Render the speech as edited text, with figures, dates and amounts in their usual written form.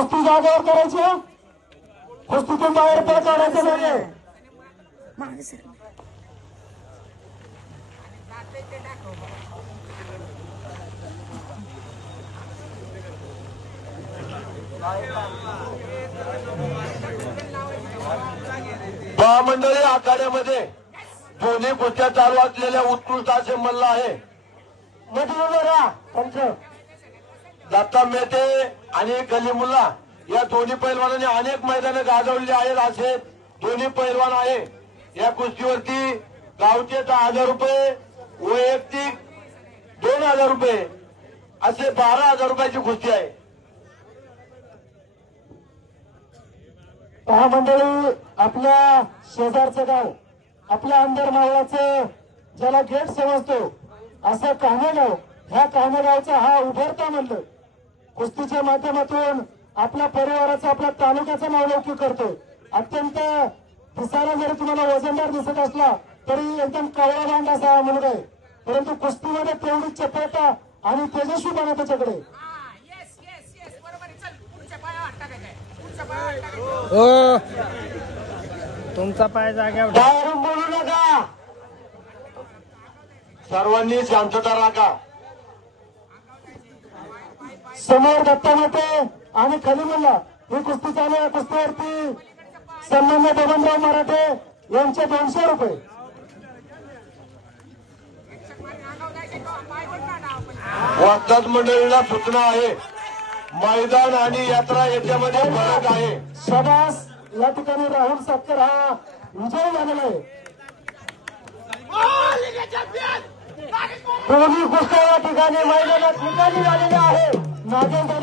कुस्ती जागेवर करायची, कुस्तीतून बाहेर पळ काढायचं नाहीये. महामंडळी आखाड्यामध्ये दोन्ही कुस्त्या चालू असलेल्या उत्कृष्ट असे मल्ल आहे. दत्ता मेहते आणि कलीमुल्ला या दोन्ही पैलवानांनी अनेक मैदानं गाजवलेली आहेत. असे दोन्ही पैलवान आहे. या कुस्तीवरती गावचे 10,000 रुपये, वैयक्तिक 2,000 रुपये असे 12,000 रुपयाची कुस्ती आहे. महामंडळी आपल्या शेजारचं गाव, आपल्या अंदर मावळाचं ज्याला गेट समजतो असं कान्हेगाव, ह्या कान्हेगावचा हा उभरता म्हणलं कुस्तीच्या माध्यमातून आपल्या परिवाराचं, आपल्या तालुक्याचं नावलौकिक करतो. अत्यंत दिसायला जरी तुम्हाला वजनदार दिसत असला तरी एकदम कवळा बांध असा हा मुलगा आहे, परंतु कुस्तीमध्ये तेवढी चपळता आणि तेजस्वीपणा त्याच्याकडे. तुमचा पाय जाग्यावर बाहेरून बोलू नका, सर्वांनी शांतता राखा. समोर दत्ता मेहते आणि खलीमुल्ला ही कुस्ती चालू आहे. कुस्तीवरती सन्मान्य बबनराव मराठे यांचे 200 रुपये. वाचतात मंडळीला सूचना आहे. मैदान आणि यात्रा याच्यामध्ये फरक आहे. शबास, या ठिकाणी राहुल सातकर हा विजय झालेला आहे. दोन्ही कुस्त्या या ठिकाणी मैदानात निकाली झालेल्या आहे. नागेंद्र